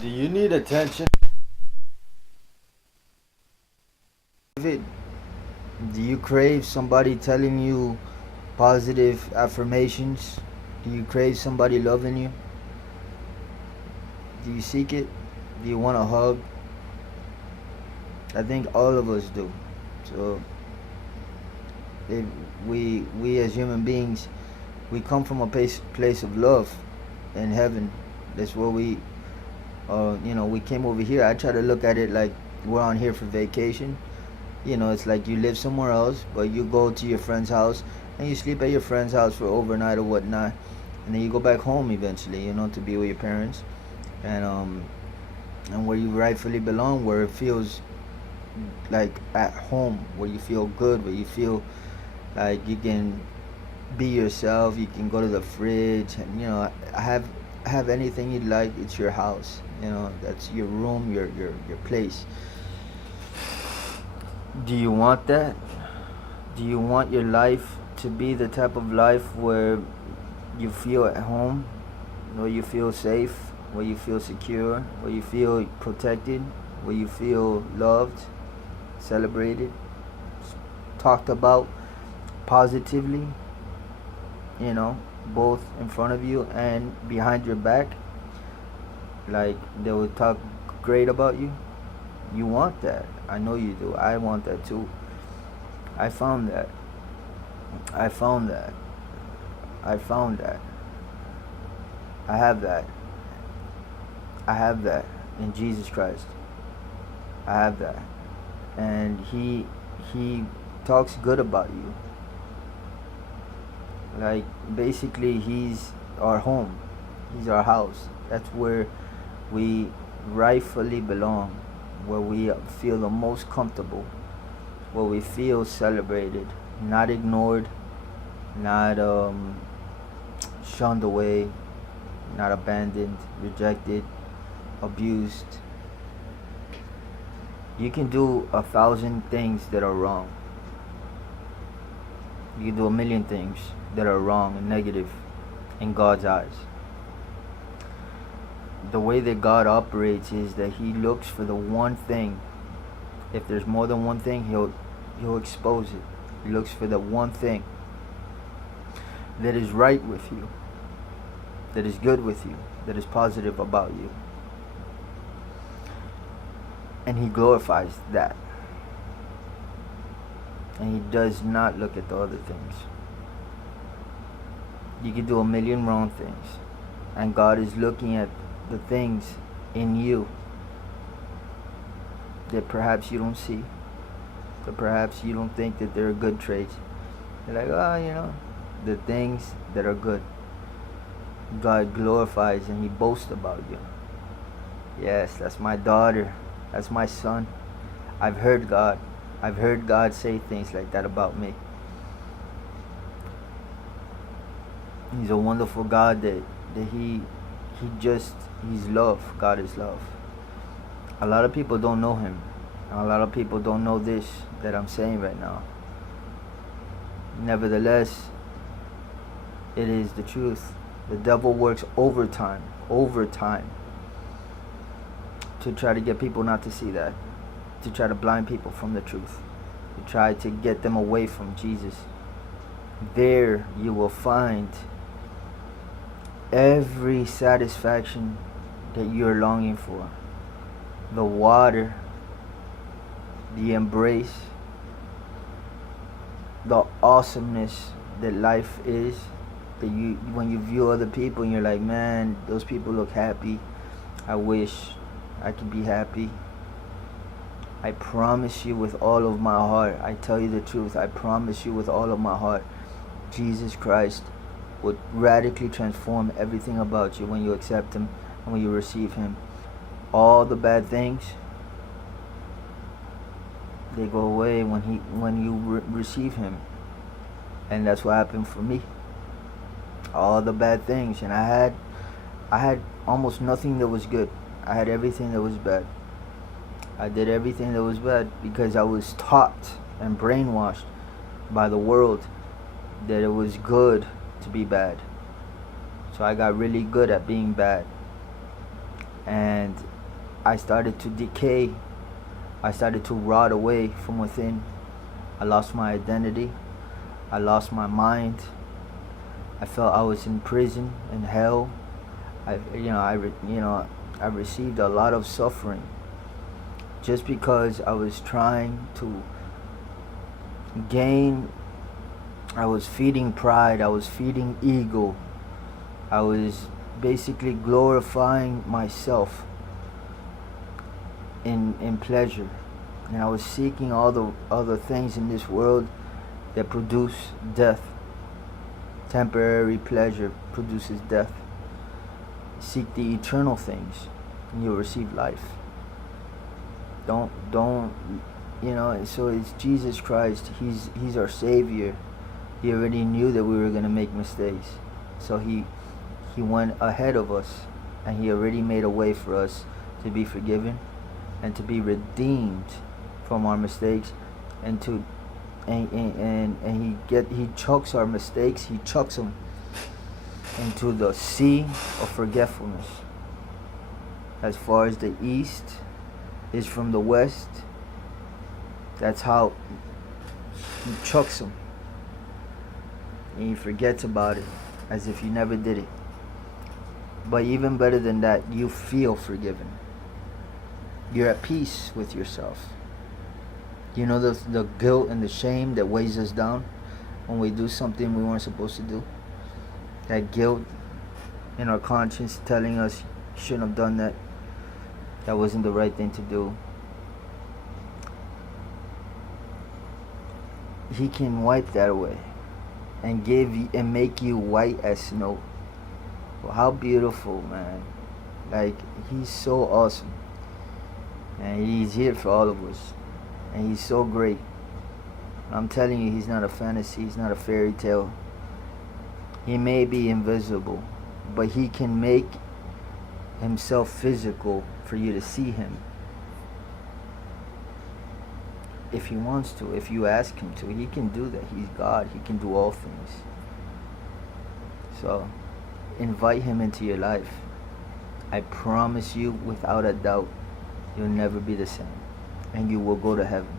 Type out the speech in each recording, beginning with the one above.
Do you need attention? Do you crave somebody telling you positive affirmations? Do you crave somebody loving you? Do you seek it? Do you want a hug? I think all of us do. So if we as human beings, we come from a place of love in heaven. That's where we came over here. I try to look at it like we're on here for vacation. It's like you live somewhere else, but you go to your friend's house and you sleep at your friend's house for overnight or whatnot, and then you go back home eventually, to be with your parents, and where you rightfully belong, where it feels like at home, where you feel good, where you feel like you can be yourself. You can go to the fridge and have anything you'd like. It's your house. That's your room, your place. Do you want that? Do you want your life to be the type of life where you feel at home, where you feel safe, where you feel secure, where you feel protected, where you feel loved, celebrated, talked about positively, both in front of you and behind your back? Like they would talk great about you? You want that. I know you do. I want that too. I found that. I found that. I found that. I have that. I have that in Jesus Christ. I have that. And he talks good about you. Like basically he's our home. He's our house. That's where we rightfully belong, where we feel the most comfortable, where we feel celebrated, not ignored, not shunned away, not abandoned, rejected, abused. You can do 1,000 things that are wrong. You can do a million things that are wrong and negative in God's eyes. The way that God operates is that He looks for the one thing. If there's more than one thing, He'll expose it. He looks for the one thing that is right with you, that is good with you, that is positive about you. And He glorifies that. And He does not look at the other things. You can do a million wrong things, and God is looking at the things in you that perhaps you don't see, that perhaps you don't think that they're good traits. You're like, the things that are good. God glorifies and He boasts about you. Yes, that's my daughter. That's my son. I've heard God say things like that about me. He's a wonderful God that He's love. God is love. A lot of people don't know Him. A lot of people don't know this that I'm saying right now. Nevertheless, it is the truth. The devil works overtime to try to get people not to see that, to try to blind people from the truth, to try to get them away from Jesus. There you will find every satisfaction that you're longing for. The water, the embrace, the awesomeness that life is. That when you view other people and you're like, man, those people look happy. I wish I could be happy. I promise you with all of my heart, I tell you the truth, I promise you with all of my heart, Jesus Christ would radically transform everything about you when you accept Him and when you receive Him. All the bad things, they go away when you receive Him. And that's what happened for me. All the bad things, and I had almost nothing that was good. I had everything that was bad. I did everything that was bad because I was taught and brainwashed by the world that it was good to be bad. So I got really good at being bad. and I started to decay. I started to rot away from within. I lost my identity. I lost my mind. I felt I was in prison, in hell. I received a lot of suffering just because I was trying to gain. I was feeding pride. I was feeding ego. I was basically glorifying myself in pleasure, and I was seeking all the other things in this world that produce death. Temporary pleasure produces death. Seek the eternal things, and you'll receive life. Don't So it's Jesus Christ. He's our Savior. He already knew that we were gonna make mistakes, so he went ahead of us, and he already made a way for us to be forgiven and to be redeemed from our mistakes, and he chucks our mistakes. He chucks them into the sea of forgetfulness. As far as the east is from the west, that's how he chucks them, and he forgets about it as if you never did it. But even better than that, you feel forgiven. You're at peace with yourself. You know the guilt and the shame that weighs us down when we do something we weren't supposed to do? That guilt in our conscience telling us you shouldn't have done that. That wasn't the right thing to do. He can wipe that away and make you white as snow. Well, how beautiful, man. Like, he's so awesome. And he's here for all of us. And he's so great. I'm telling you, he's not a fantasy. He's not a fairy tale. He may be invisible, but he can make himself physical for you to see him. If he wants to, if you ask him to, he can do that. He's God. He can do all things. So, invite him into your life. I promise you, without a doubt, you'll never be the same. And you will go to heaven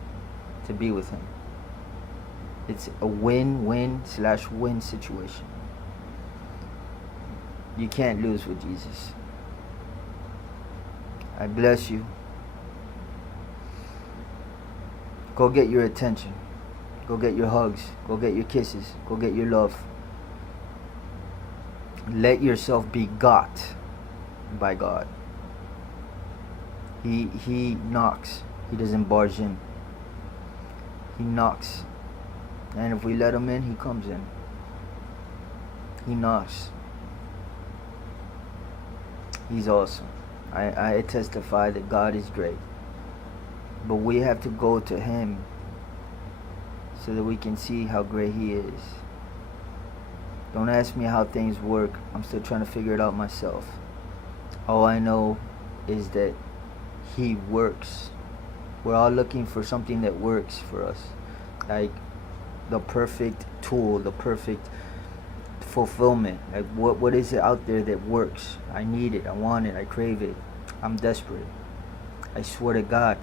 to be with him. It's a win-win/win situation. You can't lose with Jesus. I bless you. Go get your attention. Go get your hugs. Go get your kisses. Go get your love. Let yourself be got by God. He knocks. He doesn't barge in. He knocks. And if we let him in, he comes in. He knocks. He's awesome. I testify that God is great. But we have to go to him so that we can see how great he is. Don't ask me how things work. I'm still trying to figure it out myself. All I know is that he works. We're all looking for something that works for us. Like the perfect tool, the perfect fulfillment. Like what is it out there that works? I need it. I want it. I crave it. I'm desperate. I swear to God.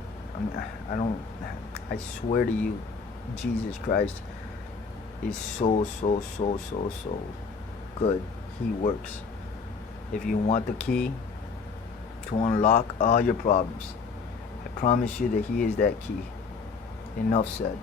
I swear to you, Jesus Christ is so good. He works. If you want the key to unlock all your problems, I promise you that he is that key. Enough said.